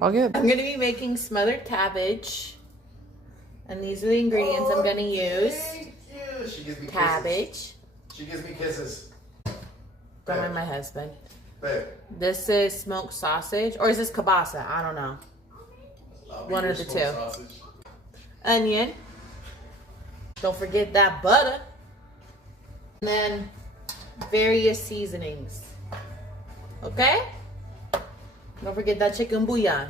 I'll get. I'm gonna be making smothered cabbage, and these are the ingredients I'm gonna use. She gives me Cabbage. Kisses. She gives me kisses. Don't mind my husband. Babe. This is smoked sausage, or is this kielbasa? I don't know. One of the two. Sausage. Onion. Don't forget that butter. And then various seasonings. Okay? Don't forget that chicken bouillon.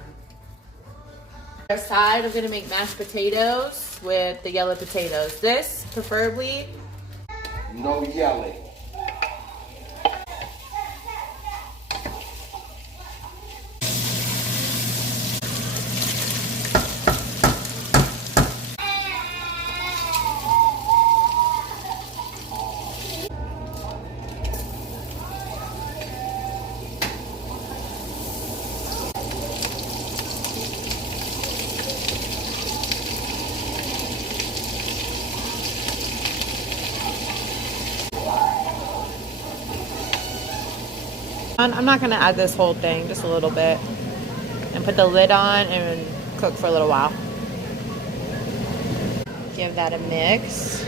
Our side, I'm gonna make mashed potatoes with the yellow potatoes. This, preferably, No yelling. I'm not gonna add this whole thing, just a little bit. And put the lid on and cook for a little while. Give that a mix.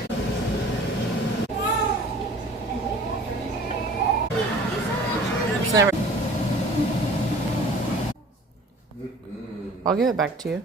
I'll give it back to you.